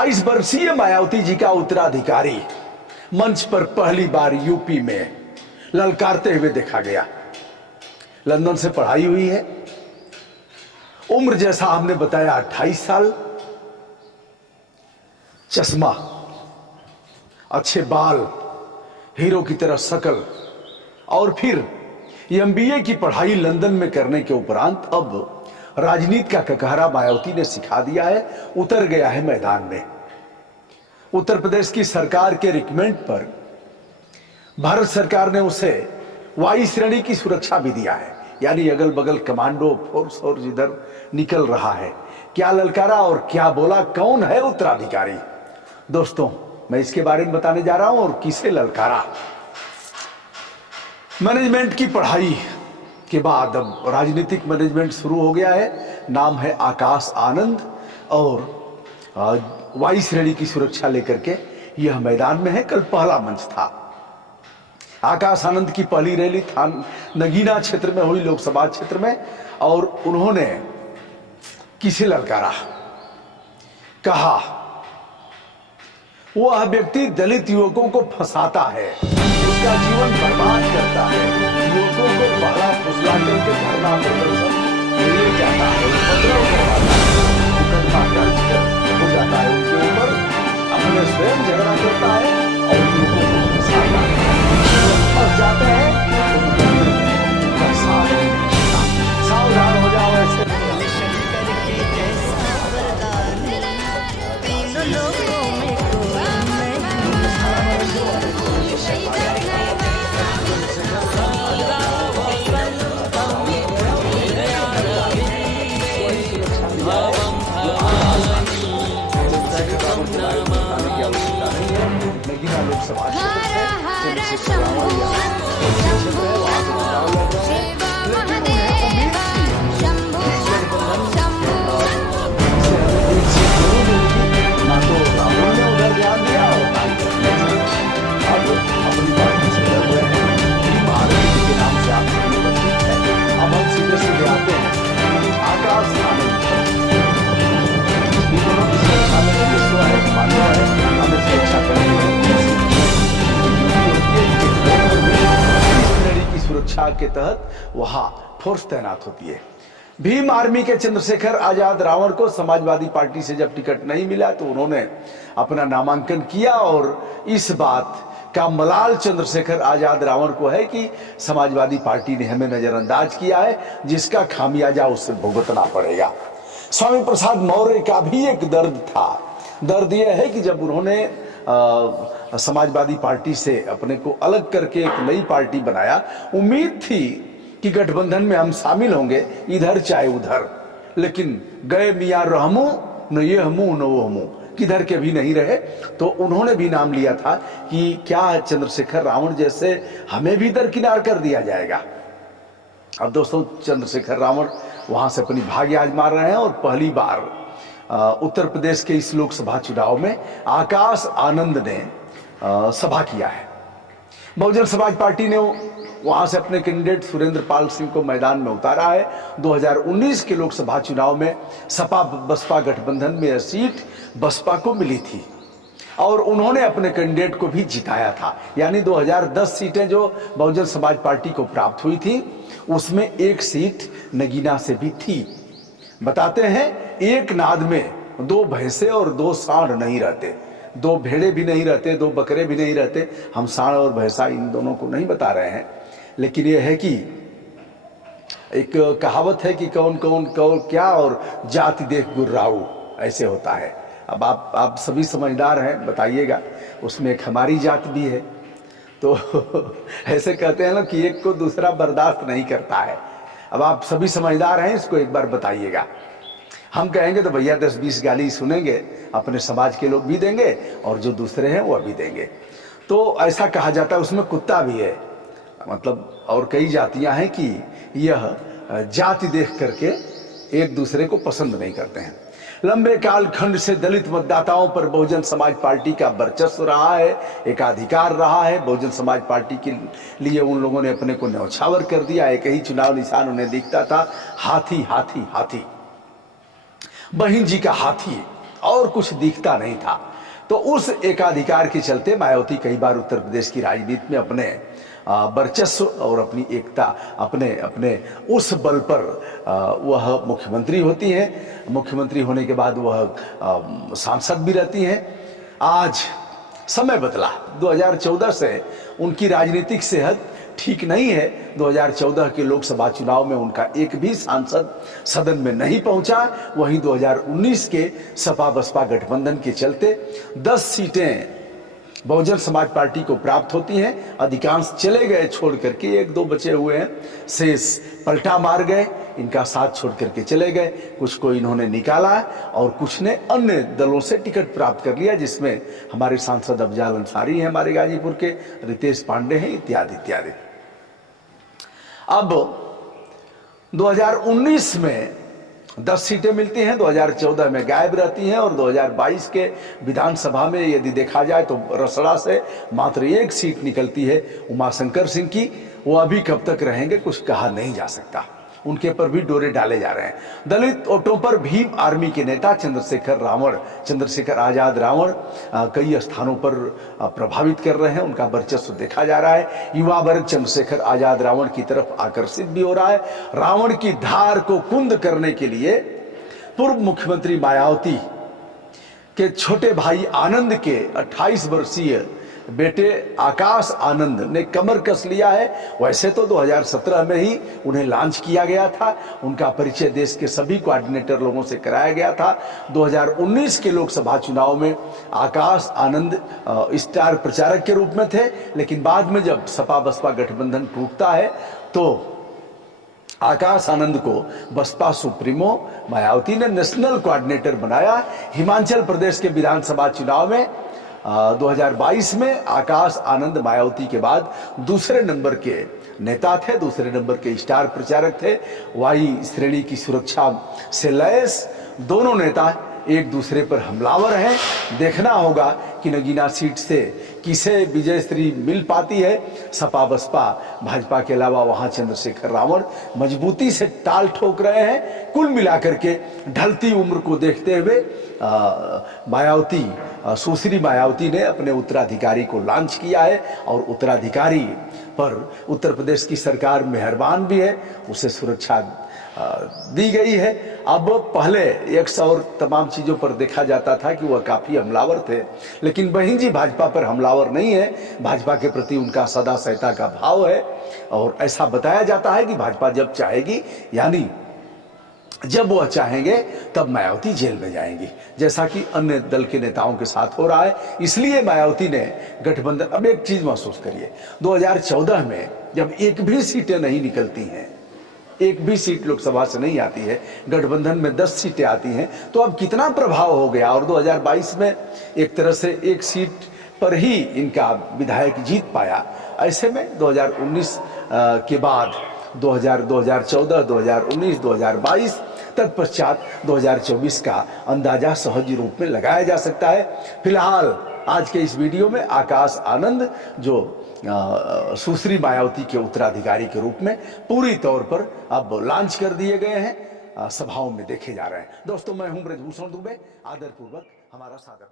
28 वर्षीय मायावती जी का उत्तराधिकारी मंच पर पहली बार यूपी में ललकारते हुए देखा गया। लंदन से पढ़ाई हुई है, उम्र जैसा हमने बताया 28 साल, चश्मा, अच्छे बाल, हीरो की तरह शकल, और फिर एमबीए की पढ़ाई लंदन में करने के उपरांत अब राजनीति का ककहरा मायावती ने सिखा दिया है, उतर गया है मैदान में। उत्तर प्रदेश की सरकार के रिकमेंड पर भारत सरकार ने उसे वायु श्रेणी की सुरक्षा भी दिया है, यानी अगल बगल कमांडो फोर्स और जिधर निकल रहा है। क्या ललकारा और क्या बोला, कौन है उत्तराधिकारी? दोस्तों, मैं इसके बारे में बताने जा रहा हूं और किसे ललकारा। मैनेजमेंट की पढ़ाई के बाद अब राजनीतिक मैनेजमेंट शुरू हो गया है। नाम है आकाश आनंद और वायु श्रेणी की सुरक्षा लेकर के यह मैदान में है। कल पहला मंच था। आकाश आनंद की पहली रैली था नगीना क्षेत्र में हुई, लोकसभा क्षेत्र में, और उन्होंने किसे ललकारा? कहा वह व्यक्ति दलित युवकों को फंसाता है, उसका जीवन बर्बाद करता है, युवकों को पहला फुसला करके धरना प्रदर्शन ले जाता है, उपद्रव करवाता है, मुकदमा दर्ज हो जाता है उनके ऊपर, अपने स्वयं झगड़ा करता है और लोगों को फंसाता है, फंस जाते हैं। सावधान हो जाओ ऐसे। सुरक्षा के तहत वहां फोर्स तैनात होती है। भीम आर्मी के चंद्रशेखर आजाद रावण को समाजवादी पार्टी से जब टिकट नहीं मिला तो उन्होंने अपना नामांकन किया, और इस बात का मलाल चंद्रशेखर आजाद रावण को है कि समाजवादी पार्टी ने हमें नजरअंदाज किया है, जिसका खामियाजा उससे भुगतना पड़ेगा। स्वामी प्रसाद मौर्य का भी एक दर्द था। दर्द यह है कि जब उन्होंने समाजवादी पार्टी से अपने को अलग करके एक नई पार्टी बनाया, उम्मीद थी कि गठबंधन में हम शामिल होंगे, इधर चाहे उधर, लेकिन गए मियां रहमू, न ये हमू न वो हमू, किधर के भी नहीं रहे। तो उन्होंने भी नाम लिया था कि क्या चंद्रशेखर रावण जैसे हमें भी दरकिनार कर दिया जाएगा। अब दोस्तों, चंद्रशेखर रावण वहां से अपनी भाग्य आजमा रहे हैं और पहली बार उत्तर प्रदेश के इस लोकसभा चुनाव में आकाश आनंद ने सभा किया है। बहुजन समाज पार्टी ने वहां से अपने कैंडिडेट सुरेंद्र पाल सिंह को मैदान में उतारा है। 2019 के लोकसभा चुनाव में सपा बसपा गठबंधन में यह सीट बसपा को मिली थी और उन्होंने अपने कैंडिडेट को भी जिताया था। यानी 2010 सीटें जो बहुजन समाज पार्टी को प्राप्त हुई थी, उसमें एक सीट नगीना से भी थी। बताते हैं एक नाद में दो भैंसे और दो सांड नहीं रहते, दो भेड़े भी नहीं रहते, दो बकरे भी नहीं रहते। हम सांड और भैंसा इन दोनों को नहीं बता रहे हैं, लेकिन यह है कि एक कहावत है कि कौन कौन कौन क्या और जाति देख गुर्राऊ, ऐसे होता है। अब आप सभी समझदार हैं, बताइएगा, उसमें एक हमारी जात भी है। तो ऐसे कहते हैं ना कि एक को दूसरा बर्दाश्त नहीं करता है। अब आप सभी समझदार हैं, इसको एक बार बताइएगा। हम कहेंगे तो भैया 10-20 गाली सुनेंगे, अपने समाज के लोग भी देंगे और जो दूसरे हैं वह भी देंगे। तो ऐसा कहा जाता है, उसमें कुत्ता भी है, मतलब और कई जातियां हैं कि यह जाति देख करके एक दूसरे को पसंद नहीं करते हैं। लंबे कालखंड से दलित मतदाताओं पर बहुजन समाज पार्टी का वर्चस्व रहा है, एकाधिकार रहा है। बहुजन समाज पार्टी के लिए उन लोगों ने अपने को न्यौछावर कर दिया। एक ही चुनाव निशान उन्हें दिखता था, हाथी हाथी हाथी, बहन जी का हाथी। और कुछ दिखता नहीं था। तो उस एकाधिकार के चलते मायावती कई बार उत्तर प्रदेश की राजनीति में अपने वर्चस्व और अपनी एकता अपने उस बल पर वह मुख्यमंत्री होती हैं। मुख्यमंत्री होने के बाद वह सांसद भी रहती हैं। आज समय बदला, 2014 से उनकी राजनीतिक सेहत ठीक नहीं है। 2014 के लोकसभा चुनाव में उनका एक भी सांसद सदन में नहीं पहुंचा। वहीं 2019 के सपा बसपा गठबंधन के चलते 10 सीटें बहुजन समाज पार्टी को प्राप्त होती हैं। अधिकांश चले गए छोड़ करके, एक दो बचे हुए हैं, शेष पलटा मार गए, इनका साथ छोड़ करके चले गए। कुछ को इन्होंने निकाला और कुछ ने अन्य दलों से टिकट प्राप्त कर लिया, जिसमें हमारे सांसद अफजाल अंसारी हैं, हमारे गाजीपुर के रितेश पांडे हैं, इत्यादि इत्यादि। अब 2019 में 10 सीटें मिलती हैं, 2014 में गायब रहती हैं और 2022 के विधानसभा में यदि देखा जाए तो रसड़ा से मात्र एक सीट निकलती है उमाशंकर सिंह की। वो अभी कब तक रहेंगे कुछ कहा नहीं जा सकता, उनके पर भी डोरे डाले जा रहे हैं। दलित वोटों पर भीम आर्मी के नेता चंद्रशेखर आजाद रावण कई स्थानों पर प्रभावित कर रहे हैं, उनका वर्चस्व देखा जा रहा है। युवा वर्ग चंद्रशेखर आजाद रावण की तरफ आकर्षित भी हो रहा है। रावण की धार को कुंद करने के लिए पूर्व मुख्यमंत्री मायावती के छोटे भाई आनंद के 28 वर्षीय बेटे आकाश आनंद ने कमर कस लिया है। वैसे तो 2017 में ही उन्हें लॉन्च किया गया था, उनका परिचय देश के सभी कोऑर्डिनेटर लोगों से कराया गया था। 2019 के लोकसभा चुनाव में आकाश आनंद स्टार प्रचारक के रूप में थे, लेकिन बाद में जब सपा बसपा गठबंधन टूटता है तो आकाश आनंद को बसपा सुप्रीमो मायावती ने नेशनल कोऑर्डिनेटर बनाया। हिमाचल प्रदेश के विधानसभा चुनाव में 2022 में आकाश आनंद मायावती के बाद दूसरे नंबर के नेता थे, दूसरे नंबर के स्टार प्रचारक थे। वाई श्रेणी की सुरक्षा से लैस दोनों नेता एक दूसरे पर हमलावर हैं। देखना होगा कि नगीना सीट से किसे विजयश्री मिल पाती है। सपा बसपा भाजपा के अलावा वहां चंद्रशेखर रावण मजबूती से टाल ठोक रहे हैं। कुल मिलाकर के ढलती उम्र को देखते हुए सुश्री मायावती ने अपने उत्तराधिकारी को लॉन्च किया है और उत्तराधिकारी पर उत्तर प्रदेश की सरकार मेहरबान भी है, उसे सुरक्षा दी गई है। अब पहले एक और तमाम चीजों पर देखा जाता था कि वह काफी हमलावर थे, लेकिन बहन जी भाजपा पर हमलावर नहीं है। भाजपा के प्रति उनका सदा सहायता का भाव है और ऐसा बताया जाता है कि भाजपा जब चाहेगी, यानी जब वह चाहेंगे तब मायावती जेल में जाएंगी, जैसा कि अन्य दल के नेताओं के साथ हो रहा है। इसलिए मायावती ने गठबंधन, अब एक चीज महसूस करिए, 2014 में जब एक भी सीटें नहीं निकलती हैं, एक भी सीट लोकसभा से नहीं आती है, गठबंधन में 10 सीटें आती हैं, तो अब कितना प्रभाव हो गया। और 2022 में एक तरह से एक सीट पर ही इनका विधायक जीत पाया। ऐसे में 2019 के बाद 2014, 2019, 2022 तत्पश्चात 2024 का अंदाजा सहज रूप में लगाया जा सकता है। फिलहाल आज के इस वीडियो में आकाश आनंद जो सुश्री मायावती के उत्तराधिकारी के रूप में पूरी तौर पर अब लॉन्च कर दिए गए हैं, सभाओं में देखे जा रहे हैं। दोस्तों, मैं हूं ब्रजभूषण दुबे, आदरपूर्वक हमारा सादर